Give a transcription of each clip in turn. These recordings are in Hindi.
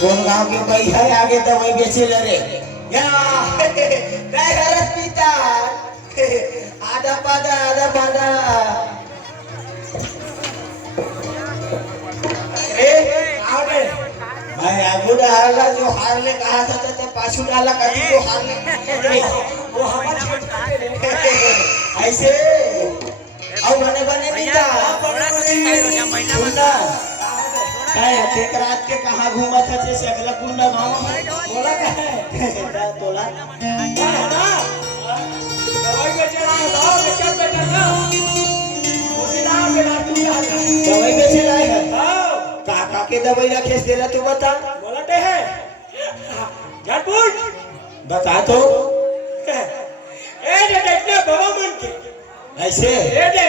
कौन गांव के भाई है आगे दवाई बेचे ले रे या काय हरस पिता आधा पादा ए आवडे भाई आगू डाला जो हार ले कहा था तो पाछू डाला कभी वो हार ले वो हमार छोड़ ऐसे और बने पिता सुनना काय एक रात के कहां घूमा था जैसे अगला कुंडा गांव में बोला का तोला दवाई बेचे लाए दवा बेचे ना मुझे ना बेला तू दवाई बेचे लाए है हां काका के दवाई रखे देला तू बता बोलते हैं झटपुट बता तो ए देखने बाबा मन के ऐसे ए दे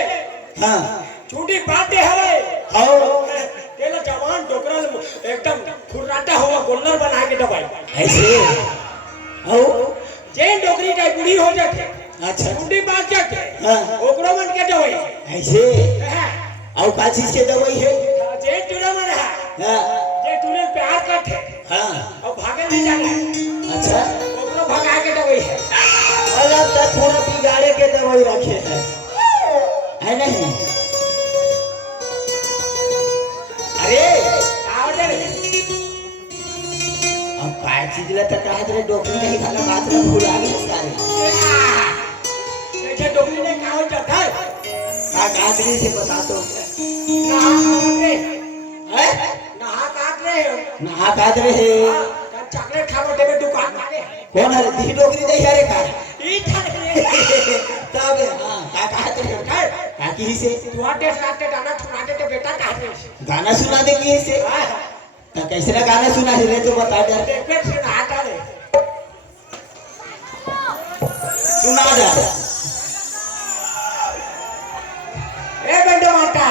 हां छुट्टी पाते हवे आओ तेला जवान डोकरा एकदम खुर्राटा हुआ गोल्लर बना के दवाई ऐसे आओ जे डोकरी का बुढ़ी हो जाके अच्छा छुट्टी पास जाके हां ओकरो मन के दवाई ऐसे हां और का चीज के दवाई है जे टुरा मन है हां जे तूने प्यार करते हां और भागे नहीं जाना अच्छा ओकरो भगा के दवाई है अलग तक थोड़ा बिगाड़े के दवाई रखे है नहीं अरे आवड़े अब काय चीज ला तक कहा रे डॉक्टर नहीं खाला बात ना भूल आ गई सारे जे डोकरी ने का हो जाता है का गादरी से बता तो नहा काट रहे हो नहा काट रहे चॉकलेट खाओ देवे दुकान वाले कौन है दी डॉक्टरी दे यारे का ई था तब हां का कहते हैं का की से दुआटे साथे गाना सुनाते तो बेटा कहते गाना सुना दे की से तो कैसे ना गाना सुना रे तो बता दे देखते से नहाता रे सुना दे ए बंदो माता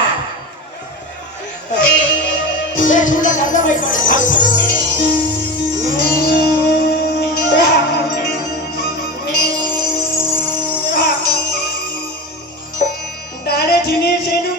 ये छूला करना भाई कौन दाने चिनी सेनु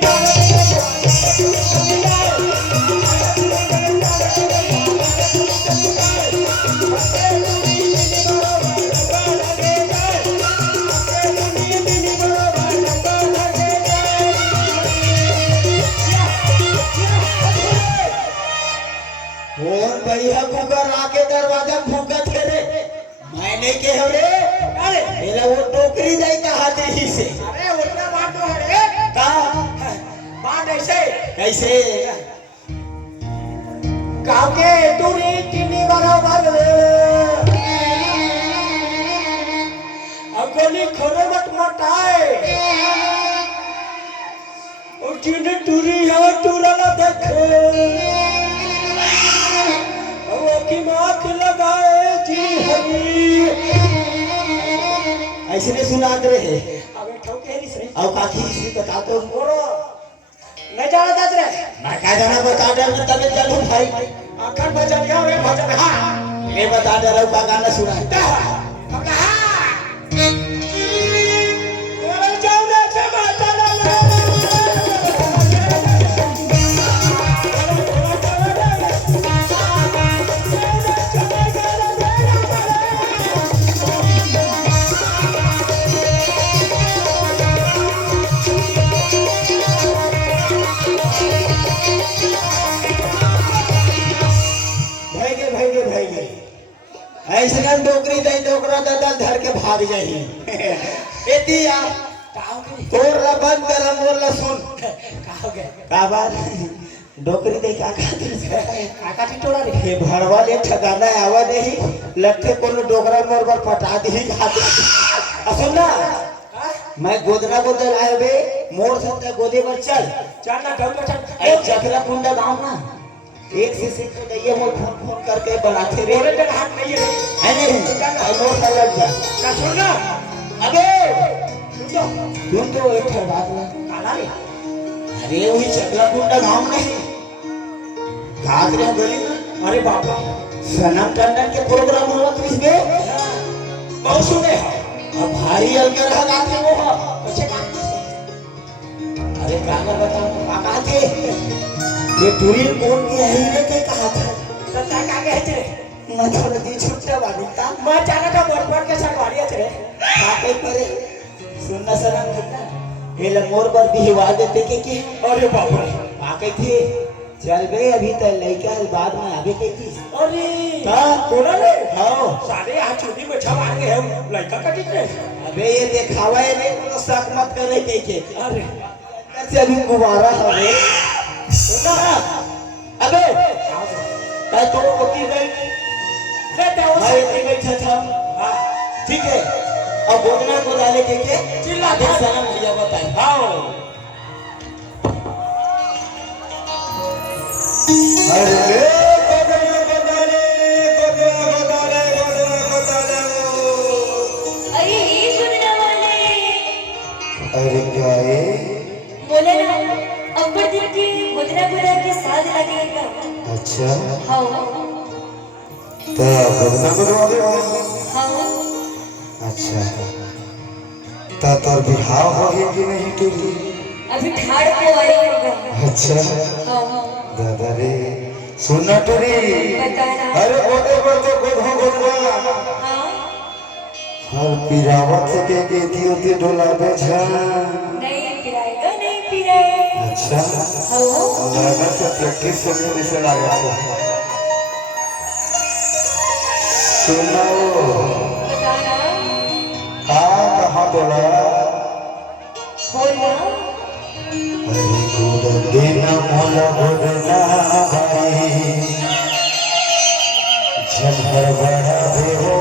कौन भैया कुकर आके दरवाजा भूका थे रे मैंने के रे अरे मेरा वो टोकरी दे कहा थे ही से अरे उतना बात तो है रे का बात ऐसे कैसे गांव के दूरी किनी बराबर अगली खरे मत मटाए और जिन दूरी है दूरा ना देखे और की माख लगाए जी हरी ऐसे नहीं सुना रहे अबे ठोके नहीं से और काकी से बता तो बोलो नहीं जाना था रे मैं कह जाना बता दे मैं तब चलूं भाई आखिर भजन गया रे भजन हां ये बता दे रहा गाना सुना अब हां बोले जाओ ना समाता ना ऐसे ना डोकरी दे डोकरा दादा धर के भाग जाही एती या तोर ला बंद कर मोर सुन का बात डोकरी दे का काका टिटोड़ा रे हे भरवा ले ठगाना आवा नहीं लट्ठे कोनो डोकरा मोर पर पटा दी खाते सुन ना मैं गोदना गोदर आए बे मोर सकते गोदे पर चल चल ना ढंग चल ए चखला कुंडा गांव ना एक से सीख दैया मोर फोन फोन करके बनाते रे बोले तेरा हाथ नहीं है नहीं आई मोर अलग जा का सुन ना अबे सुन तुम तो एक बात ना काला रे अरे वही चखला कुंडा गांव नहीं घात रे गली में अरे बाप रे सनम टंडन के प्रोग्राम हुआ तो इसमें बहुत सुने हैं अब भारी अलग रहा गाते वो अच्छे अरे कागर बताओ कहा थे ये टूरी कौन की है रे के कहा था सत्ता का के ना थोड़ा दी छुट्टा बानीता मैं जाना का मोर के साथ वाली है रे काके करे सुनना शर्म कितना एला मोर पर भी हिवा देते के अरे बाप रे काके थे चल बे अभी तो लड़का बाद में आगे कही थी अरे हाँ तोरा ले हाँ साले आज छुट्टी में छा मार गए हो लड़का का ठीक है अबे ये दिखावा है नहीं तो शक मत करे के अरे अंदर से अभी गुब्बारा हवे सुना अबे काय तो ओकी गई ले ते मैं इतनी बैठा था हां ठीक है अब बोलना को डाले के चिल्ला देख सनम भैया बताए आओ अरे अरे ये सुनने वाले अरे क्या है बोले ना अकबर दिन की गोदना गोदा के साथ लगेगा अच्छा हाँ तो बदना करवावे हाँ अच्छा तो तोर बिहाव होगी कि नहीं टूटी अभी ठाड़ को आई होगा अच्छा हाँ दादा रे सुनना टूरी बताना अरे बोते बोते गोधो गोधवा हाँ हर पिरावत के दियो डोला बेझा नहीं पिराएगा नहीं पिराएगा अच्छा हाँ लगन से प्रैक्टिस होने से लगा सुनो बताना कहाँ बोला बोलना अरे गोद देना मोला गोदना भाई झंझर बड़ा दे हो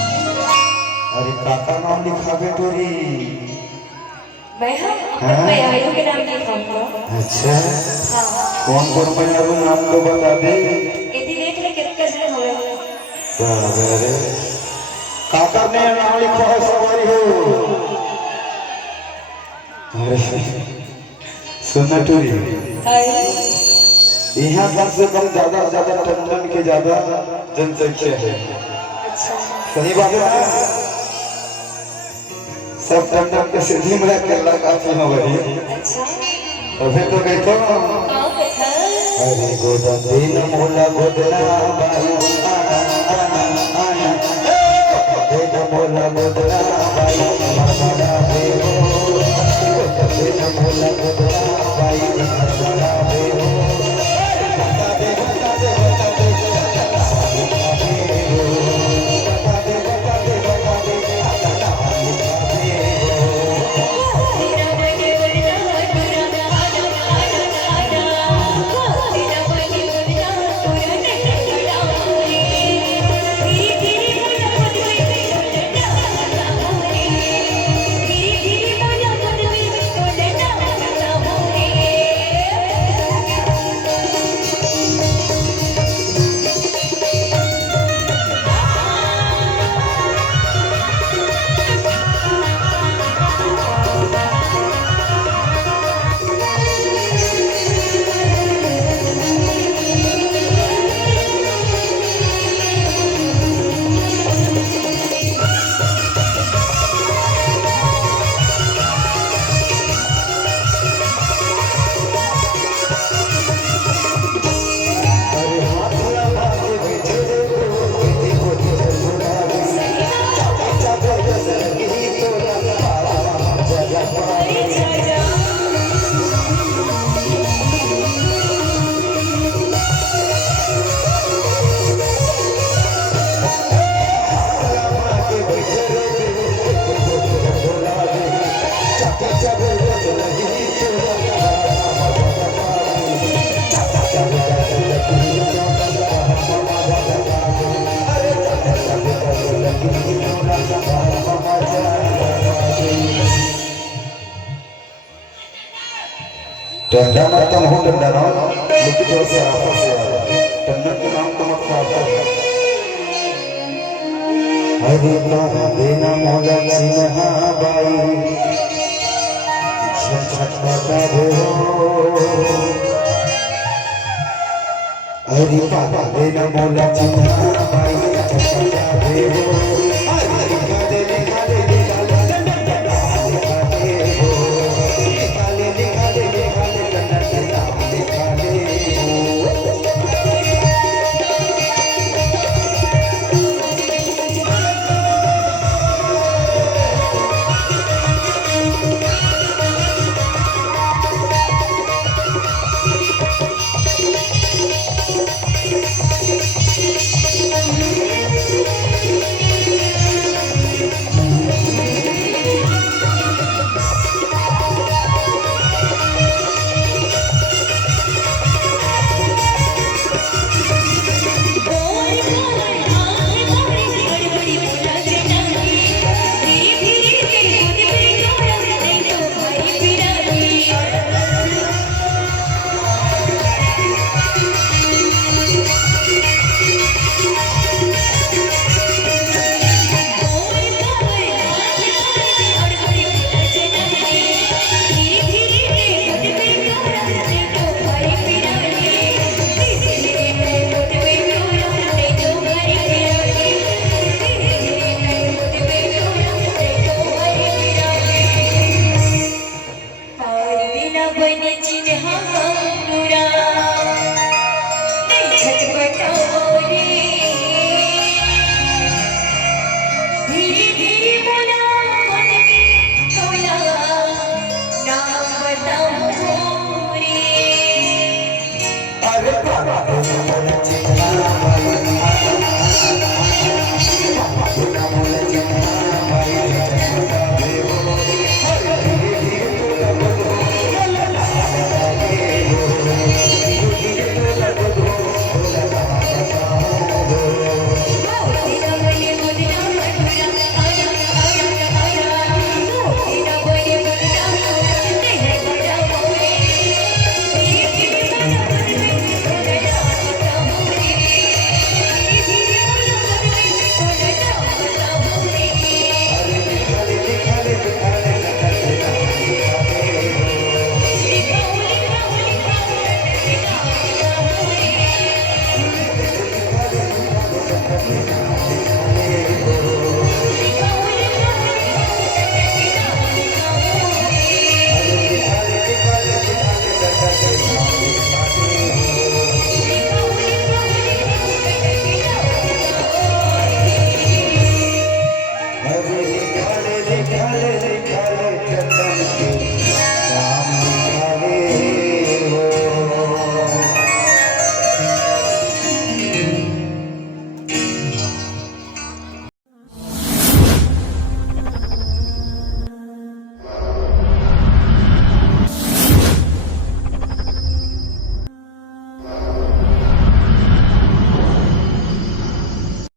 अरे काका नाम लिखा बेटोरी मैं हाँ मैं आयु के नाम लिखाऊंगा अच्छा हाँ कौन कौन मैंने नाम तो बता दे यदि देख ले कितना जन हो गए बराबर काका ने नाम लिखा है सवारी हो अरे सुनना टूरी हाय यहाँ कम से कम ज्यादा से ज्यादा टंडन के ज्यादा जनसंख्या है अच्छा सही बात है ना सब टंडन के सीधी में केरला काफी हो गई अच्छा अभी तो गई तो हाँ बेटा अरे गोदा दिन मोला गोदना बाई आना आना आना दिन मोला गोदना बाई बड़ा देव दिन मोला गोदना बाई बड़ा देव बता दे बता दे बता दे टंडा मत तुम हो टंडा ना लेकिन थोड़ा सा आपस से टंडा के नाम तो मत खाता हरे का देना मोला चिन्हा बाई झटपटा दे हरे का देना मोला चिन्हा बाई झटपटा दे हरे का देना अरे